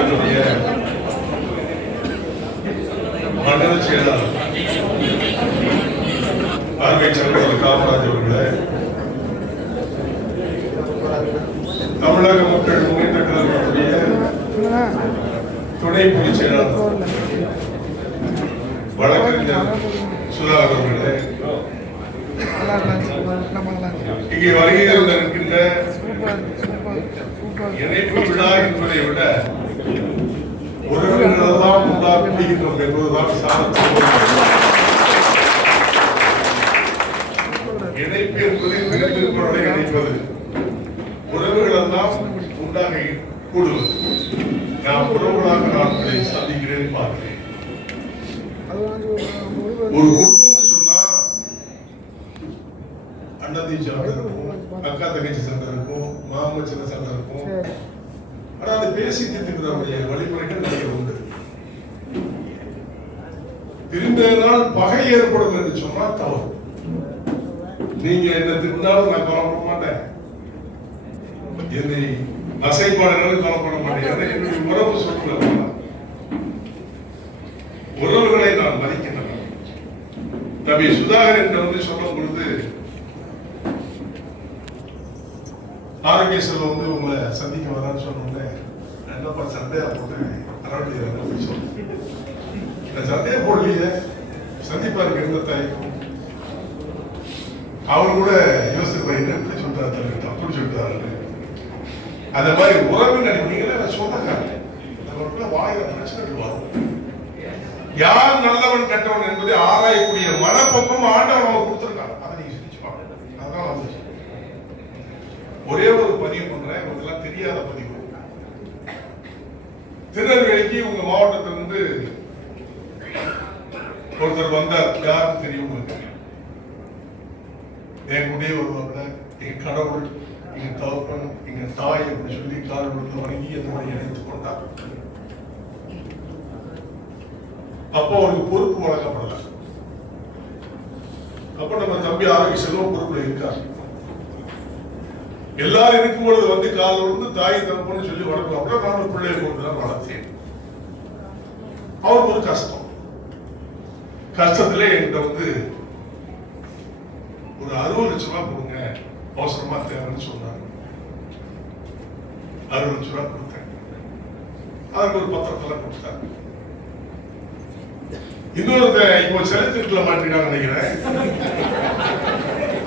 மாநிலத்தினுடைய மண்டல செயலாளர் அருமை சகோதரர் காமராஜ் அவர்களே, தமிழக மக்கள் முன்னேற்ற கழகத்துடைய துணை பொதுச் செயலாளர் வழக்கறிஞர் சுதாகர் அவர்களே, இங்கே வருகை இருக்கின்ற இணைப்பு விழா என்பதை விட உறவுகளெல்லாம் உண்டாக்குகின்றோம் என்பதுதான் சாதனை. இணைப்பு என்பது விருந்திருப்பவர்களை இணைப்பது, உறவுகளெல்லாம் உண்டாக கூடுவது. நான் உறவுகளாக நான் உங்களை சந்திக்கிறேன், பார்க்கிறேன். ஒரு குடும்பம் சொன்னா அண்ணாதி சண்டை இருக்கும், அக்கா தங்கச்சி சண்டை இருக்கும், மாமா சின்ன சண்டை இருக்கும். ஆனா அதை பேசி தீர்த்துக்கிறவருடைய வழிமுறைகள் நிறைய உண்டு. பிரிந்ததனால் பகை ஏற்படும் என்று சொன்னா தவறு. நீங்க என்ன திட்டினாலும் நான் கவலைப்பட மாட்டேன், என்னை அசைப்பாடுகளும் கவலைப்பட மாட்டேன். என்னுடைய உறவு சொல்லுங்க, உறவுகளை நான் மதிக்கின்றேன். நபி சுதாகர் என்று வந்து சொல்லும் பொழுது ஆரோக்கிய செல்வம் வந்து உங்களை சந்திக்க வரான்னு சொன்னோன்னே என்னப்பா சண்டையா போட்டு அரவணையை சொல்ல சண்டையா போடலையே, சந்திப்பாருக்கு எந்த தயக்கம். அவர் கூட யோசிச்சு என்ன எப்படி சொல்றாரு, அப்படி சொல்றாரு. அந்த மாதிரி உறவு நினைக்கிறீங்களா சொந்தக்காரங்க நமக்குள்ள வாயில பிரச்சனை வரும். யார் நல்லவன் கெட்டவன் என்பதை ஆராயக்கூடிய மனப்பக்கம் ஆண்டவன் அவங்க கொடுத்திருக்காங்க. அதை நீங்க சிரிச்சு பாருங்க. அதான் வந்து ஒரே ஒரு பதிவு பண்றேன், இதெல்லாம் தெரியாத பதிவு. திருநெல்வேலிக்கு உங்க மாவட்டத்திலிருந்து ஒருத்தர் வந்தார், யாருன்னு தெரியும் உங்களுக்கு. என் கூடயே வருவாங்க, எங்க கடவுள், எங்க தகப்பன், எங்க தாய் அப்படின்னு சொல்லி கால் விழுந்து வணங்கி என்னோட இணைத்துக் கொண்டார். அப்போ அவருக்கு பொறுப்பு வழங்கப்படல. அப்ப நம்ம தம்பி ஆரோக்கிய செல்வம் பொறுப்புல இருக்கார். எல்லாரும் இருக்கும் பொழுது வந்து கால விழுந்து தாய் தகப்பன்னு சொல்லி வளர்க்கும். அப்புறம் நான் பிள்ளைய கொண்டுதான் வளர்த்தேன். அவருக்கு ஒரு கஷ்டம். கஷ்டத்துல என்கிட்ட வந்து ஒரு 60 லட்சம் ரூபாய் கொடுங்க, அவசரமா தேவைன்னு சொன்னாங்க. 60 லட்சம் ரூபாய் கொடுத்தேன். அதுக்கு ஒரு பத்திரத்தெல்லாம் கொடுத்தாங்க. இன்னொருத்த இப்போ செலுத்திட்டுல மாட்டிருக்காங்க நினைக்கிறேன்.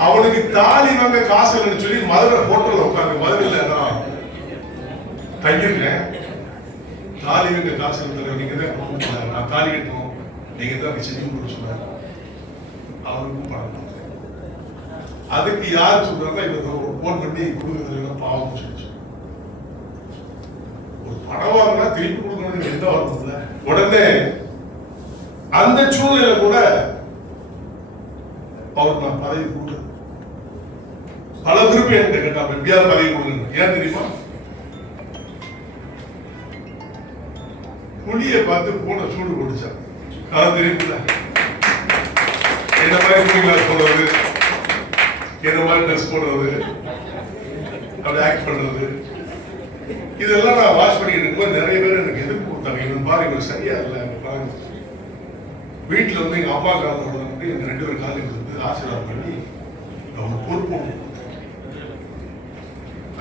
அவனுக்கு தாலி வாங்க காசு இல்லைன்னு சொல்லி மதுரை ஹோட்டல்ல உட்காந்து, மதுரையில நான் தங்கிருக்கேன். தாலி வாங்க காசு இல்லை, நீங்க தான் நான் தாலி கட்டணும், நீங்க தான் செஞ்சு கொடுக்க சொன்னாங்க. அவருக்கும் பணம். அதுக்கு யார் சொல்றாங்க, இவங்க போன் பண்ணி கொடுக்குறதுல பாவம் சொல்லி ஒரு பணம் வாங்கினா திருப்பி கொடுக்கணும்னு எந்த வரணும்ல. உடனே அந்த சூழ்நிலை கூட அவருக்கு நான் பதவி கொடுக்க பல திருப்பி என்கிட்ட கேட்டா, எப்படியாவது பதவி கொடுங்க. ஏன் தெரியுமா, புளிய பார்த்து பூனை சூடு கொடுச்சான். அது தெரியுமில்ல, என்ன மாதிரி துணி கிளாஸ் போடுறது, என்ன மாதிரி ட்ரெஸ் போடுறது, அப்படி ஆக்ட் பண்றது, இதெல்லாம் நான் வாட்ச் பண்ணிட்டு இருக்கும்போது நிறைய பேர் எனக்கு எதிர்ப்பு கொடுத்தாங்க. இவன் பாரு, இவன் சரியா இல்லை பாருங்க. வீட்டுல வந்து எங்க அம்மா காலத்தோட வந்து எங்க 2 பேர் காலையில் இருந்து ஆசீர்வாதம் பண்ணி அவங்க பொறுப்பு.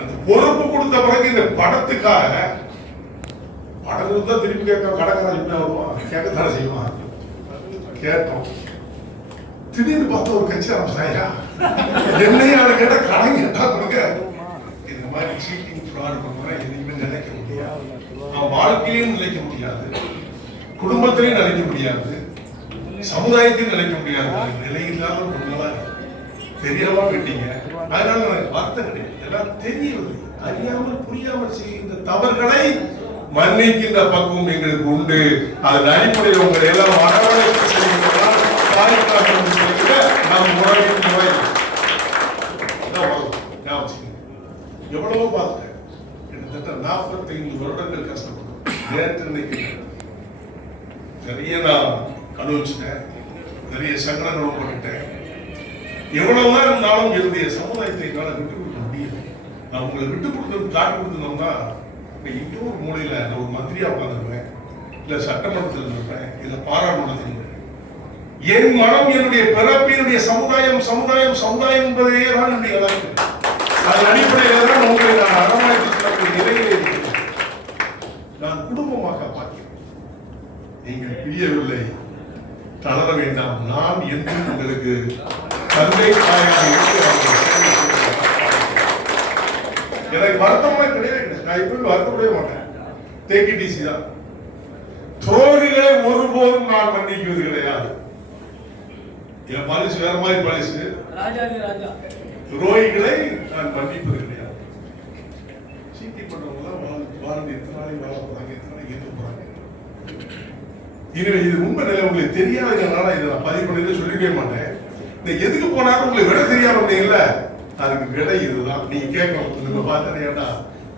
அந்த பொறுப்பு கொடுத்த பிறகு இந்த படத்துக்காக படம் இருந்தா திருப்பி கேட்க கடற்கரை வருவான், கேட்கத்தானே செய்வான். கேட்டோம். திடீர்னு பார்த்து ஒரு கட்சி ஆரம்பிச்சாயா, என்னையும் அவனை கேட்ட கடன் கேட்டா கொடுங்க. இந்த மாதிரி சீட்டிங் ஃப்ராட் பண்ணுறா எதையுமே நினைக்க முடியாது. அவன் வாழ்க்கையிலும் நினைக்க முடியாது, குடும்பத்திலையும் நினைக்க முடியாது, சமுதாயத்தையும் நினைக்க முடியாது. நிலையில்லாம தெரியாம போயிட்டீங்க. அதனால எனக்கு வருத்தம் கிடையாது. எல்லாம் தெரியவில்லை, அறியாமல் புரியாமல் செய்கின்ற தவறுகளை மன்னிக்கின்ற பக்குவம் எங்களுக்கு உண்டு. அதன் அடிப்படையில் உங்களை எல்லாம் வரவழைப்பு செய்கின்றதால் நம் உறவின் முறை எவ்வளவோ பார்த்துட்டேன். கிட்டத்தட்ட 45 வருடங்கள் கஷ்டப்பட்டோம். நேற்று இன்னைக்கு நிறைய நான் அனுபவிச்சுட்டேன், நிறைய சங்கடங்களும் பண்ணிட்டேன். எவ்வளவுதான் இருந்தாலும் என்னுடைய சமுதாயத்தை என்னால் விட்டு கொடுக்க முடியும். நான் உங்களை விட்டு கொடுத்து காட்டி கொடுத்துனோம்னா இன்னொரு மூலையில ஒரு மந்திரியா உட்கார்ந்துருப்பேன், இல்ல சட்டமன்றத்தில் இருப்பேன், இல்ல பாராளுமன்றத்தில் இருப்பேன். என் மனம் என்னுடைய பிறப்பினுடைய சமுதாயம் சமுதாயம் சமுதாயம் என்பதையே தான் என்னுடைய இலக்கு. அதன் அடிப்படையில் தான் உங்களை நான் அரவணைத்து நிலையிலே இருக்கிறேன். நான் குடும்பமாக பார்க்கிறேன். நீங்கள் பிரியவில்லை, தளர வேண்டாம். நான் என்றும் உங்களுக்கு தந்தை தாயாக எனக்கு வருத்தமே கிடையாது. நான் இப்படி வருத்தப்படவே மாட்டேன். டேக் இட் ஈஸி தான். துரோகிகளை ஒருபோதும் நான் மன்னிக்குவது கிடையாது. என் பாலிசி வேற மாதிரி பாலிசி. துரோகிகளை நான் மன்னிப்பது கிடையாது. சீட்டி பண்ணவங்களாம் வாழ்ந்து எத்தனை நாளைக்கு வாழ போறாங்க, எத்தனை நாளைக்கு இருக்க போறாங்க. இது உண்மை நிலை உங்களுக்கு தெரியாதனால இதை நான் பதிவு பண்ணி சொல்லிக்கவே மாட்டேன். இந்த எதுக்கு போனாலும் உங்களுக்கு விட தெரியாம இல்ல, அதுக்கு விடை இதுதான். நீங்க கேட்கணும், நீங்க பார்த்தேன்னா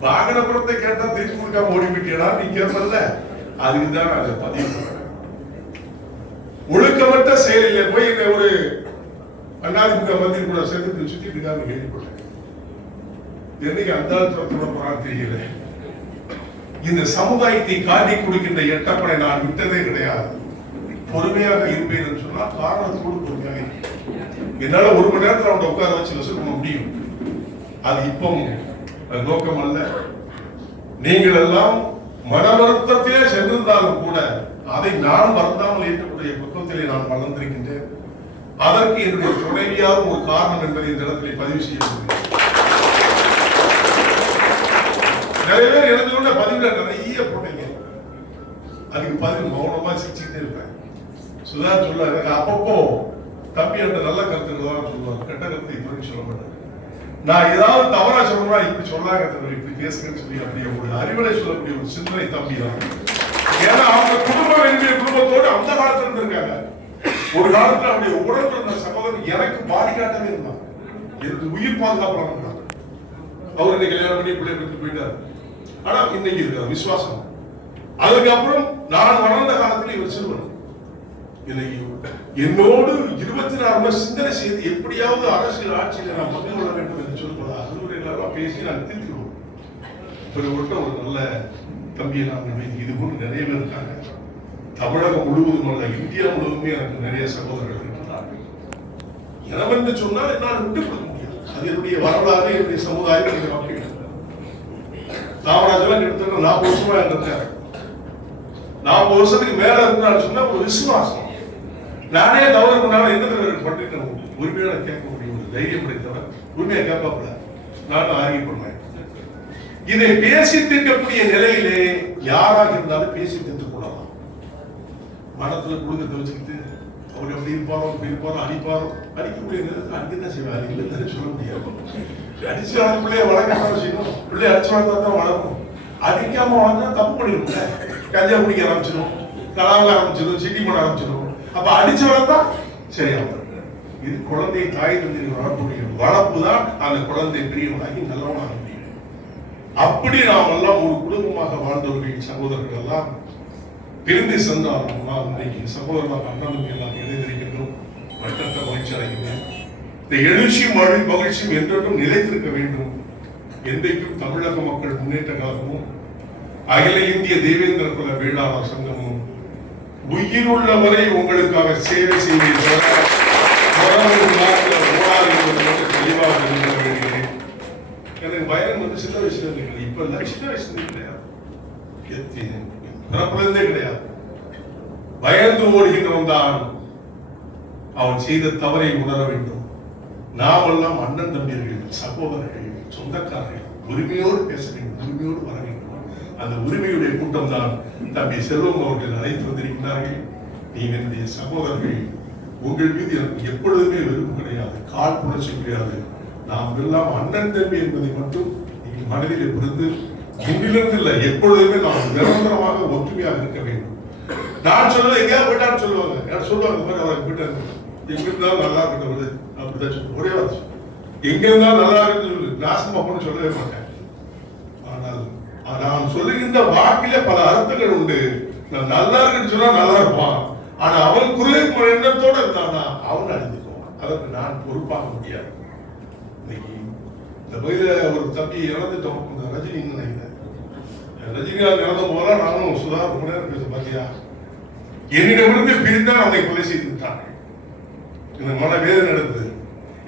வாகனப்புறத்தை கேட்டா திருச்சி கொடுக்காம ஓடி போயிட்டா நீ கேட்பல, அதுக்குதான் அதை பதிவு பண்ண. ஒழுக்கமற்ற செயலில் போய் இந்த ஒரு அதிமுக மந்திரி கூட சேர்த்து சுத்திட்டு இருக்காங்க கேள்விப்பட்டேன். என்னைக்கு அந்த போறான்னு தெரியல. இந்த சமுதாயத்தை காட்டி கொடுக்கின்ற எட்டப்படை நான் விட்டதே கிடையாது. பொறுமையாக இருப்பேன் என்று சொன்னால் காரணத்தோடு பொறுமையாக இருப்பேன். என்னால ஒரு மணி நேரத்தில் அவன் உட்கார வச்சு வசூல் பண்ண முடியும். அது இப்போ நோக்கம் அல்ல. நீங்கள் எல்லாம் மன வருத்தத்திலே சென்றிருந்தாலும் கூட அதை நான் வருந்தாமல் ஏற்றக்கூடிய பக்குவத்திலே நான் வளர்ந்திருக்கின்றேன். அதற்கு என்னுடைய துணைவியாக ஒரு காரணம் என்பதை இந்த இடத்திலே பதிவு செய்யப்படுகிறேன். நிறைய பேர் எழுந்து கொண்ட பதிவுல நிறைய போட்டீங்க. அதுக்கு பதிவு மௌனமா சிரிச்சுக்கிட்டே இருப்பேன். சுதா சொல்ல எனக்கு அப்பப்போ தம்பி அந்த நல்ல கருத்துக்கள் தான் சொல்லுவாங்க, கெட்ட கருத்து இப்படி சொல்ல மாட்டேன். நான் ஏதாவது தவறா சொல்லணும்னா இப்படி சொல்லாங்க, இப்படி பேசுங்கன்னு சொல்லி அப்படியே ஒரு அறிவுரை சொல்லக்கூடிய ஒரு சிந்தனை தம்பி தான். ஏன்னா அவங்க குடும்பம் என்னுடைய குடும்பத்தோடு அந்த காலத்துல இருந்திருக்காங்க. ஒரு காலத்துல அவருடைய உடம்புல இருந்த சகோதரன் எனக்கு பாதிக்காட்டவே இருந்தான், எனக்கு உயிர் பாதுகாப்பு இருந்தான். அவர் இன்னைக்கு கல்யாணம் பண்ணி பிள்ளை எடுத்து போயிட்டார். ஆனா இன்னைக்கு இருக்கார் விசுவாசம். அதுக்கப்புறம் நான் வளர்ந்த காலத்தில் இவர் சிறுவன். என்னோடு 24 மணி சிந்தனை செய்து எப்படியாவது அரசியல் ஆட்சியில் நான் பங்கு கொள்ள வேண்டும் என்று சொல்லுவதா அறிவுரைகளெல்லாம் பேசி நான் திருத்திடுவோம். ஒரு நல்ல தம்பியை நான் நினைத்து இது போன்று நிறைய பேர் இருக்காங்க. தமிழகம் முழுவதும் அல்ல, இந்தியா முழுவதுமே எனக்கு நிறைய சகோதரர்கள் இருக்கிறார்கள். எனவென்று சொன்னால் என்னால் விட்டுக் கொடுக்க முடியாது. அது என்னுடைய வரலாறு, என்னுடைய சமுதாயம், என்னுடைய மக்கள். காமராஜெல்லாம் கிட்டத்தட்ட 40 வருஷமா இருந்தேன். 40 வருஷத்துக்கு மேல இருந்தாலும் சொன்னா ஒரு விசுவாசம். நானே தவறு பண்ணாலும் எந்த பண்ணிட்டு உரிமையோட கேட்க முடியும். ஒரு தைரியம் படைத்தவர் உரிமையை கேட்பாப்புல நானும் ஆர்கியூ பண்ணேன். இதை பேசி தீர்க்கக்கூடிய நிலையிலே யாராக இருந்தாலும் பேசி தீர்த்து கொள்ளலாம். மனத்துல குடுக்கத்தை வச்சுக்கிட்டு அவர் எப்படி இருப்பாரோ இப்படி இருப்பாரோ அடிப்பாரோ, அடிக்கக்கூடிய நேரத்தில் அடிக்கத்தான் செய்வார், இல்லைன்னு சொல்ல முடியாது. அடிச்சு அந்த பிள்ளைய வளர்க்கத்தான் செய்யணும். பிள்ளைய அடிச்சு வளர்த்தா தான் வளர்க்கணும். அடிக்காம வளர்ந்தா தப்பு பண்ணிடும்ல. கஞ்சா குடிக்க ஆரம்பிச்சிடும், கலாவ ஆரம்பிச்சிடும், சிட்டி பண்ண ஆரம்பிச்சிடும். அப்ப அடிச்சு வளர்த்தா சரியா இது குழந்தையை தாய் தந்தை வளர்க்கக்கூடிய வளர்ப்பு தான் அந்த குழந்தை பெரியவனாகி நல்லவனாக முடியும். அப்படி நாம் எல்லாம் ஒரு குடும்பமாக வாழ்ந்தவர்கள் சகோதரர்கள் எல்லாம் பிரிந்து சென்றாலும் இன்னைக்கு சகோதரர்கள் அண்ணனுக்கு எல்லாம் இணைந்திருக்கின்றோம். மற்ற மகிழ்ச்சி அடைகின்றேன். இந்த எழுச்சியும் மகிழ்ச்சியும் என்றென்றும் நிலைத்திருக்க வேண்டும். என்றைக்கும் தமிழக மக்கள் முன்னேற்ற கழகமும் அகில இந்திய தேவேந்திர குல வேளாளர் சங்கமும் உயிர் வரை உங்களுக்காக சேவை செய்வீர்கள். தெளிவாக வேண்டுகிறேன். எனக்கு பயம் வந்து சின்ன வயசுல இருக்கு. இப்ப இல்ல, சின்ன வயசுல கிடையாது, பிறப்பிலிருந்தே கிடையாது. பயந்து ஓடுகின்றவன் தான் அவன் செய்த தவறை உணர வேண்டும். நாம் எல்லாம் அண்ணன் தம்பியர்கள், சகோதரர்கள், சொந்தக்காரர்கள், உரிமையோடு பேச வேண்டும், உரிமையோடு வர வேண்டும். அந்த உரிமையுடைய கூட்டம் தான் தம்பி செல்வம் அவர்கள் அழைத்து வந்திருக்கிறார்கள். நீங்கள் என்னுடைய சகோதரர்கள், உங்கள் மீது எனக்கு எப்பொழுதுமே வெறுப்பு கிடையாது, கால் புணர்ச்சி கிடையாது. நாம் எல்லாம் அண்ணன் தம்பி என்பதை மட்டும் நீங்கள் மனதில் இருந்து இன்றிலிருந்து இல்லை, எப்பொழுதுமே நாம் நிரந்தரமாக ஒற்றுமையாக இருக்க வேண்டும். நான் சொல்லுவேன், எங்கேயாவது போயிட்டான்னு சொல்லுவாங்க, யாரும் சொல்லுவாங்க இந்த மாதிரி அவருக்கு போயிட்டாரு, எங்க இருந்தாலும் நல்லா இருக்கிறது அப்படிதான் சொல்லுவேன். ஒரே வார்த்தை, எங்க இருந்தாலும் நல்லா இருக்கிறது நாசமா போன்னு சொல்லவே மாட்டேன். ஆனால் நான் சொல்லுகின்ற வாக்கிலே பல அர்த்தங்கள் உண்டு. நான் நல்லா இருக்குன்னு சொன்னா நல்லா இருப்பான், ஆனா அவன் குறைவு எண்ணத்தோட இருந்தானா அவன் அழிந்துக்குவான். அதற்கு நான் பொறுப்பாக முடியாது. இன்னைக்கு இந்த வகையில ஒரு தம்பி இறந்துட்டோம், இந்த ரஜினி நினைக்கிறேன். ரஜினிகாந்த் இறந்த போதெல்லாம் நானும் சுதா ரொம்ப நேரம் பேச பாத்தியா, என்னிடமிருந்து பிரிந்தான் அவனை கொலை செய்து விட்டார்கள். இந்த மன வேதனை நடந்தது.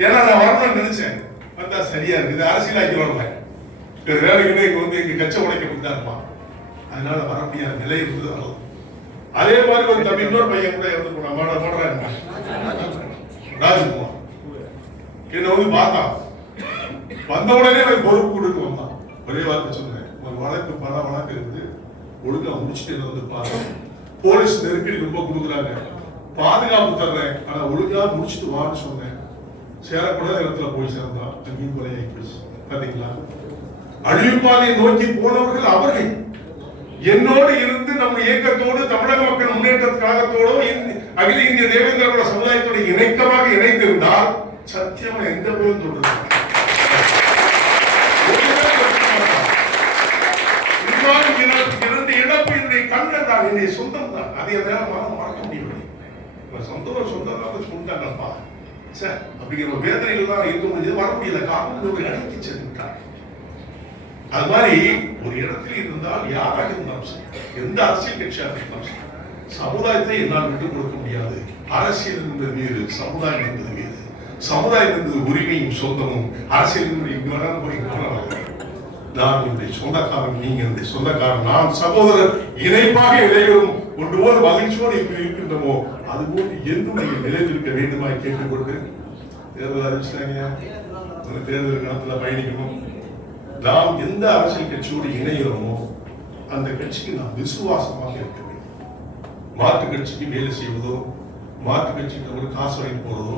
ஏன்னா நான் வரணும்னு நினைச்சேன், வந்தா சரியா இருக்குது, அரசியலாக்கி வரல, வேலைக்குன்னு இங்க வந்து இங்க கச்சை உடைக்கப்பட்டு இருப்பான், அதனால வர முடியாத நிலை இருந்தது. வரலாம். அதே மாதிரி ஒரு தம்பி இன்னொரு பையன் கூட இறந்து போனான், ராஜ்குமார். என்ன வந்து பார்த்தான், வந்த உடனே எனக்கு பொறுப்பு கொடுக்க வந்தான். ஒரே வார்த்தை சொன்னேன், ஒரு வழக்கு பல வழக்கு இருக்குது, ஒழுங்கா முடிச்சுட்டு வந்து பாருங்க, போலீஸ் நெருக்கடி ரொம்ப கொடுக்குறாங்க, பாதுகாப்பு தர்றேன், ஆனா ஒழுங்கா முடிச்சுட்டு வான்னு சொன்னேன். சேரக்கூடாத இடத்துல போய் சேர்ந்தான், அங்கேயும் கொலையாகி போயிடுச்சு. பாத்தீங்களா, அழிவுப்பாதையை நோக்கி போனவர்கள் அவர்கள். என்னோடு இருந்து நம்ம இயக்கத்தோடு, தமிழக மக்கள் முன்னேற்ற கழகத்தோடு, அகில இந்திய தேவேந்திர குல சமுதாயத்தோடு இணக்கமாக இணைந்திருந்தால் சத்தியமா எந்த போதும் சொல்றது இரண்டு இழப்பு என்னுடைய கண்கள் தான், என்னுடைய சொந்தம் தான். அதை எதாவது மறக்க முடியவில்லை. சொந்தம் சொந்தம் சொன்னாங்கப்பா சார் அப்படிங்கிற வேதனைகள் தான் இருக்க முடிஞ்சது, வர முடியல. காரணம் அழைத்து சென்றுட்டார். அது மாதிரி ஒரு இடத்தில் இருந்தால் யாராக இருந்தாலும் சரி, எந்த அரசியல் கட்சியாக இருந்தாலும் சரி, சமுதாயத்தை என்னால் விட்டுக் கொடுக்க முடியாது. அரசியல் என்பது வேறு, சமுதாயம் என்பது வேறு. சமுதாயம் என்பது உரிமையும் சொந்தமும், அரசியல் என்பது நான் என்னுடைய சொந்தக்காரன், நீங்க என்னுடைய சொந்தக்காரன், நான் சகோதரர், இணைப்பாக இடைவரும் ஒன்று போல் மகிழ்ச்சியோடு இருக்கின்றமோ அதுபோல் என்னுடைய நிலைத்திருக்க வேண்டுமாய் கேட்டுக்கொண்டு தேர்தல் அறிவிச்சாங்க. தேர்தல் காலத்தில் பயணிக்கணும். நாம் எந்த அரசியல் கட்சியோடு இணைகிறோமோ அந்த கட்சிக்கு நாம் விசுவாசமாக இருக்க வேண்டும். மாற்று கட்சிக்கு வேலை செய்வதோ, மாற்று கட்சிக்கு ஒரு காசு வாங்கி போறதோ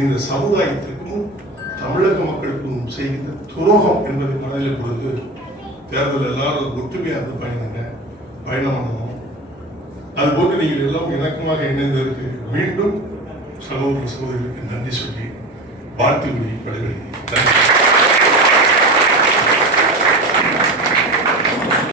இந்த சமுதாயத்திற்கும் தமிழக மக்களுக்கும் செய்கின்ற துரோகம் என்பதை மனதில் கொடுத்து தேர்தல் எல்லாரும் ஒற்றுமையாக இருந்து பயணம் பண்ணணும். அதுபோன்று நீங்கள் எல்லாம் இணக்கமாக இணைந்ததற்கு மீண்டும் சகோதர சகோதரிகளுக்கு நன்றி சொல்லி வாழ்த்து விடுகிறேன்.